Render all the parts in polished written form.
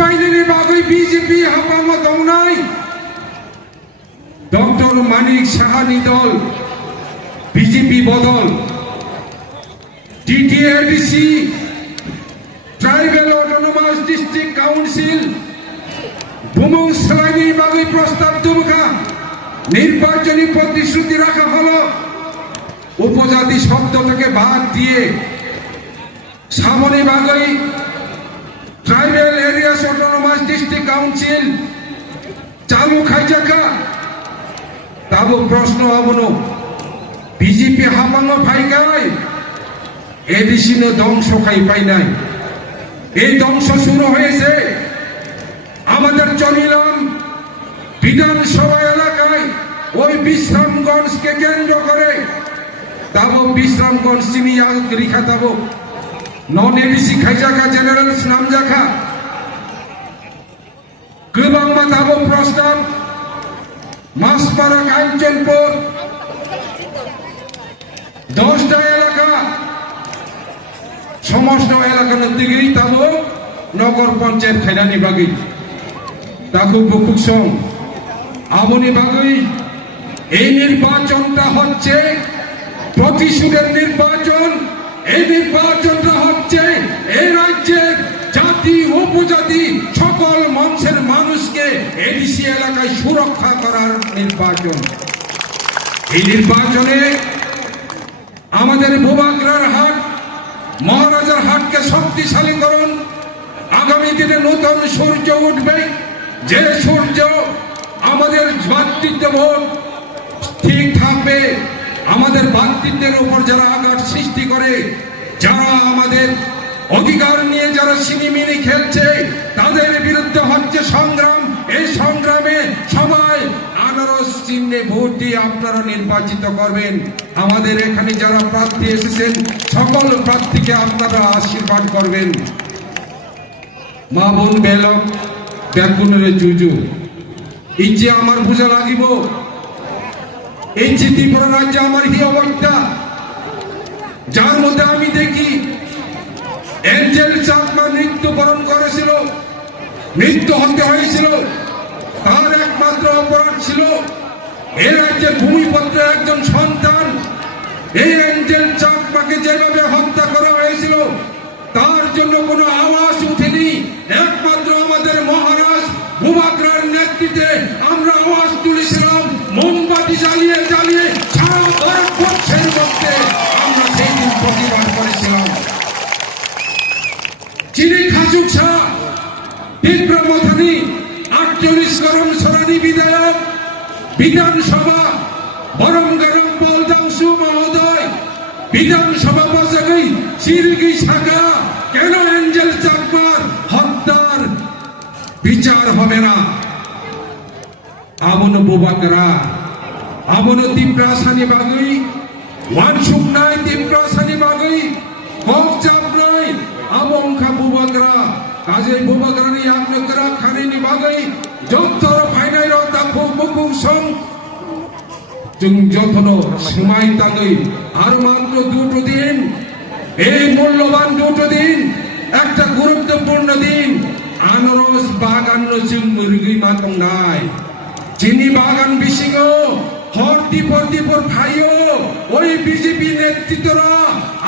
পাইলেনি বাগৈ বিজেপি হাপামা দংনাই ডক্টর মানিক সাহানি দল বিজেপি বদল TTADC tribal autonomous district council ভূমং সালাইনি বাগৈ প্রস্তাব দুমুখা নির্বাচনী প্রতিশ্রুতি রাখা হলো উপজাতি শব্দ থেকে বাদ দিয়ে সামনে বাগৈ tribal areas autonomous district council চালু খাইজাকা তাবো প্রশ্ন হবনো বিজেপি হাপাঙ্গ ফাইকাই এডিসিনো ধ্বংস খাই পাই নাই এই ধ্বংস শুরু হয়েছে আমাদের চলিলাম বিধানসভা এলাকায় ওই বিশ্রামগঞ্জকে কেন্দ্র করে তাবো বিশ্রামগঞ্জ চিনি রিখা তাবো নন এডিসি খাইজাকা জেনারেল নাম জাখা গোबां তাবো প্রস্তাব মাসপাড়া কাঞ্চনপুর 10টা এলাকা সমস্ত এলাকার দিকেই তাবো নগর পঞ্চায়েত খাইনানি বাগৈ তাকু বুকুসং আবনি বাগৈ এই নির্বাচনটা হচ্ছে প্রতিশোধের নির্বাচন এই নির্বাচনটা হচ্ছে এই রাজ্যের জাতি উপজাতি সকল মানুষের মানুষকে এডিসি এলাকায় সুরক্ষা করার নির্বাচন এই নির্বাচনে আমাদের বোবাগরার হাট মহারাজার হাটকে শক্তিশালী করুন আগামী দিনে নতুন সূর্য উঠবে যে সূর্য আমাদের ভাতৃত্ববোধ ঠিক থাকবে আমাদের ভাতৃত্বের উপর যারা আঘাত সৃষ্টি করে যারা আমাদের অধিকার নিয়ে যারা সিনিমিনি খেলছে তাদের বিরুদ্ধে হচ্ছে সংগ্রাম এই সংগ্রামে সবাই আনারস চিহ্নে ভোট দিয়ে আপনারা নির্বাচিত করবেন আমাদের এখানে যারা প্রার্থী এসেছেন সকল প্রার্থীকে আপনারা আশীর্বাদ করবেন মা বোন বেলক ব্যাকুনের জুজু এই যে আমার পূজা লাগিব এই যে ত্রিপুরা রাজ্যে আমার হি অবস্থা যার মধ্যে আমি দেখি এঞ্জেল চাকমা মৃত্যুবরণ করেছিল মৃত্যু হতে হয়েছিল তার একমাত্র অপরাধ ছিল এই রাজ্যের ভূমিপত্র একজন সন্তান এই এঞ্জেল চাকমাকে যেভাবে হত্যা করা হয়েছিল তার জন্য কোনো আওয়াজ উঠেনি একমাত্র আমাদের মহারাজ বোবাগরার নেতৃত্বে আমরা আওয়াজ তুলেছিলাম মোমবাতি জ্বালিয়ে জ্বালিয়ে সারা ভারতবর্ষের মধ্যে আমরা সেই দিন প্রতিবাদ করেছিলাম চিনি খাজুক শাহ তীব্রমথানি 48 গরম সরানি বিধায়ক বিধানসভা বরম গরম বলদাংশু মহোদয় বিধানসভা বসাগই চিরিগি শাখা কেন এঞ্জেল চাকমার হত্যার বিচার হবে না আমন বোবাগরা আমন তীব্রাসানি বাগৈ ওয়ানসুক নাই তীব্রাসানি বাগৈ কক চাপ নাই আমংখা বোবাগরা কাজে বোবাগরানি আমনকরা খানিনি বাগৈ যত্তর ফাইনাইর তাকু বুকুং সং जों যতনো সময় তাগৈ আর মাত্র দুটো দিন এই মূল্যবান দুটো দিন একটা গুরুত্বপূর্ণ দিন আনারস বাগান जों মুরগি মাতং নাই চিনি বাগান বিসিং হরদিপর ভাইও ওই বিজেপি নেতৃত্বরা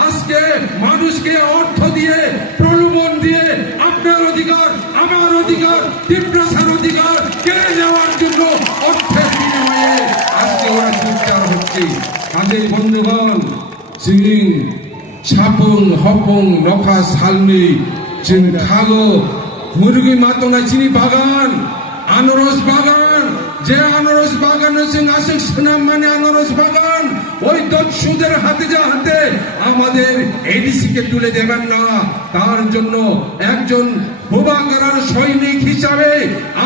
আজকে মানুষকে অর্থ দিয়ে প্রলোভন দিয়ে আপনার অধিকার আমার অধিকার তীব্রসার অধিকার কেড়ে নেওয়ার জন্য অর্থের বিনিময়ে আজকে ওরা বিচার হচ্ছে আমাদের বন্ধুগণ সিং ছাপুং হপং নখা সালনি जों খাগো মুরগি মাতনা চিনি বাগান আনারস বাগান যে আনারস বাগান जों আশিক সুনাম মানে আনারস বাগান ওই দস্যুদের হাতে যাতে আমাদের এডিসি কে তুলে দেবেন না তার জন্য একজন বোবাগরার সৈনিক হিসাবে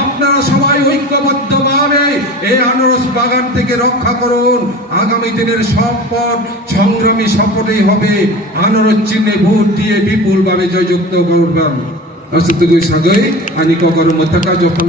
আপনারা সবাই ঐক্যবদ্ধভাবে এই আনারস বাগান থেকে রক্ষা করুন আগামী দিনের শপথ সংগ্রামী শপথই হবে আনারস চিহ্নে ভোট দিয়ে বিপুলভাবে জয়যুক্ত করবেন আসলে সাগৈ আনি কগর মতকা যখন